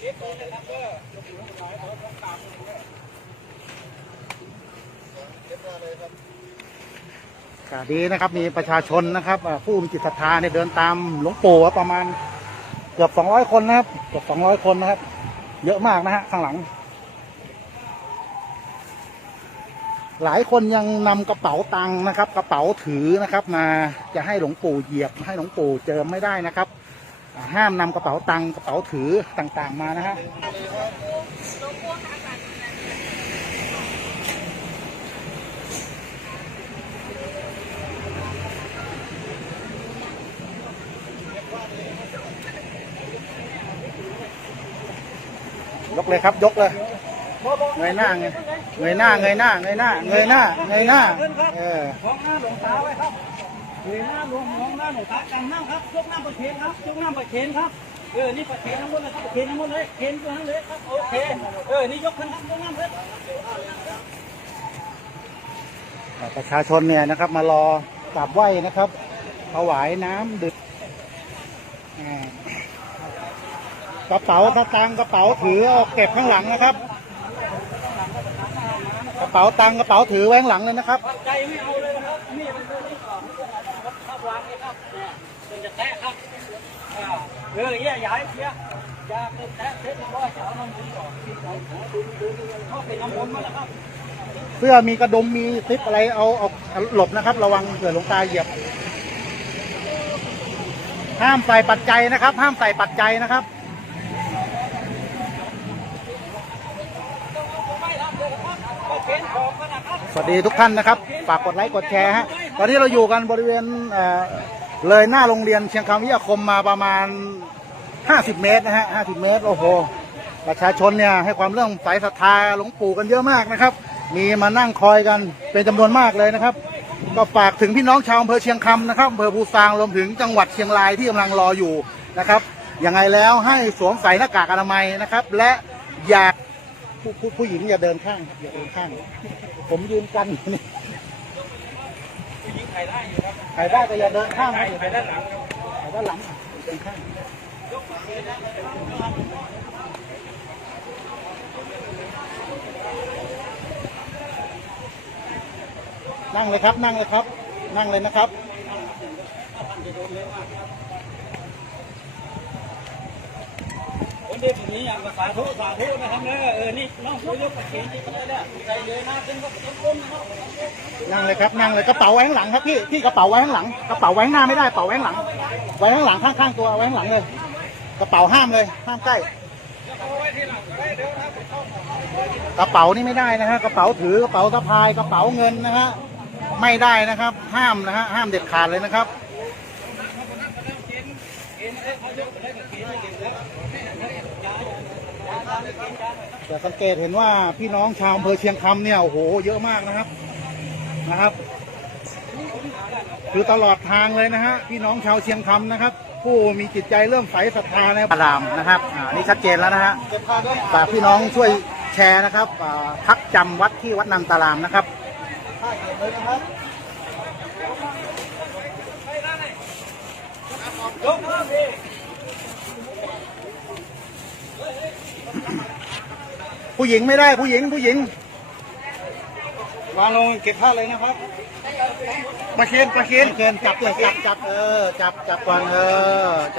ก็ดีนะครับมีประชาชนนะครับผู้มีจิตศรัทธาเนี่ยเดินตามหลวงปู่ประมาณเกือบสองร้อยคนนะครับเกือบสองร้อยคนนะครับ เยอะมากนะฮะข้างหลัง หลายคนยังนำกระเป๋าตังค์นะครับ กระเป๋าถือนะครับ มาจะให้หลวงปู่เหยียบให้หลวงปู่เจิมไม่ได้นะครับ ห้ามนำกระเป๋าตังกระเป๋าถือต่างๆมานะฮะยกเลยครับยกเลยเงยหน้าเงยเงยหน้าเงยหน้าเงยหน้าเงยหน้าเงยหน้าเออมองหน้าหลวงตาไว้ครับ เงยหน้าลงมองหน้าหลวงตาจังนั่งครับยกหน้าประเคนครับยกหน้าประเคนครับเออนี่ประเคนทั้งหมดเลยครับประเคนทั้งหมดเลยเคนตัวทั้งเลยครับโอเคเออนี่ยกขึ้นครับยกหน้าเลยประชาชนเนี่ยนะครับมารอกราบไหว้นะครับถวายน้ำดื่มกระเป๋าสตางค์กระเป๋าถือเอาเก็บข้างหลังนะครับ กระเป๋าตังค์กระเป๋าถือไว้ข้างหลังเลยนะครับใจไม่เอาเลยนะครับนี่ แตะครับอ่าเออเยี่ยย้ายเสียยาเป็นแตะเสร็จแล้วก็จะเอาน้ำมันก่อนเข้าไปน้ำมันมาแล้วครับ เสื้อมีกระดุมมีซิปอะไรเอาเอาเอาหลบนะครับ ระวังเผื่อหลวงตาเหยียบ ห้ามใส่ปัจจัยนะครับ ห้ามใส่ปัจจัยนะครับประเคนของกันนะครับสวัสดีทุกท่านนะครับ ฝากกดไลค์กดแชร์ฮะ ตอนนี้เราอยู่กันบริเวณเอ่อ เลยหน้าโรงเรียนเชียงคำวิทยาคมมาประมาณ 50 เมตรนะฮะ50 เมตร โอ้โห ประชาชนเนี่ยให้ความเรื่องสายศรัทธาหลวงปู่กันเยอะมากนะครับ มีมานั่งคอยกันเป็นจำนวนมากเลยนะครับ ก็ฝากถึงพี่น้องชาวอำเภอเชียงคำนะครับอำเภอภูซางรวมถึงจังหวัดเชียงรายที่กำลังรออยู่นะครับ ยังไงแล้วให้สวมใส่หน้ากากอนามัยนะครับ และอย่าผู้ผู้ผู้หญิงอย่าเดินข้างอย่าเดินข้าง ผมยืนกันนี่ ถ่ายได้อยู่ครับถ่ายได้แต่อย่าเดินข้างนะอย่าถ่ายด้านหลังครับถ่ายด้านหลังเดินข้างนั่งเลยครับ นั่งเลยครับ นั่งเลยนะครับคนเดียวอย่างนี้อย่างภาษาทุสาธุนะครับเนี่ยเออนี่น้องช่วยยกประเคนนี่ก็ได้ใจเลยนะเป็นก็เป็นก้มนะครับ นั่งเลยครับนั่งเลยกระเป๋าไว้ข้างหลังครับพี่พี่กระเป๋าไว้ข้างหลังกระเป๋าไว้ข้างหน้าไม่ได้กระเป๋าไว้ข้างหลัง ไว้ข้างหลังข้างๆตัวเอาไว้ข้างหลังเลย กระเป๋าห้ามเลยห้ามใกล้กระเป๋านี่ไม่ได้นะฮะกระเป๋าถือกระเป๋าสะพายกระเป๋าเงินนะฮะไม่ได้นะครับ ห้ามนะฮะห้ามเด็ดขาดเลยนะครับแต่สังเกตเห็นว่าพี่น้องชาวอำเภอเชียงคำเนี่ยโอ้โหเยอะมากนะครับ นะครับ คือตลอดทางเลยนะฮะพี่น้องชาวเชียงคำนะครับ ผู้มีจิตใจเริ่อมใสศรัทธาในพระรามนะครับอ่านี่ชัดเจนแล้วนะฮะฝากพี่น้องช่วยแชร์นะครับอ่าพักจำวัดที่วัดนันตารามนะครับยกครับพี่ผู้หญิงไม่ได้ผู้หญิงผู้หญิง วางลงเก็บผ้าเลยนะครับประเคนประเคนเคนจับเลยจับจับเออจับจับก่อนเออจับ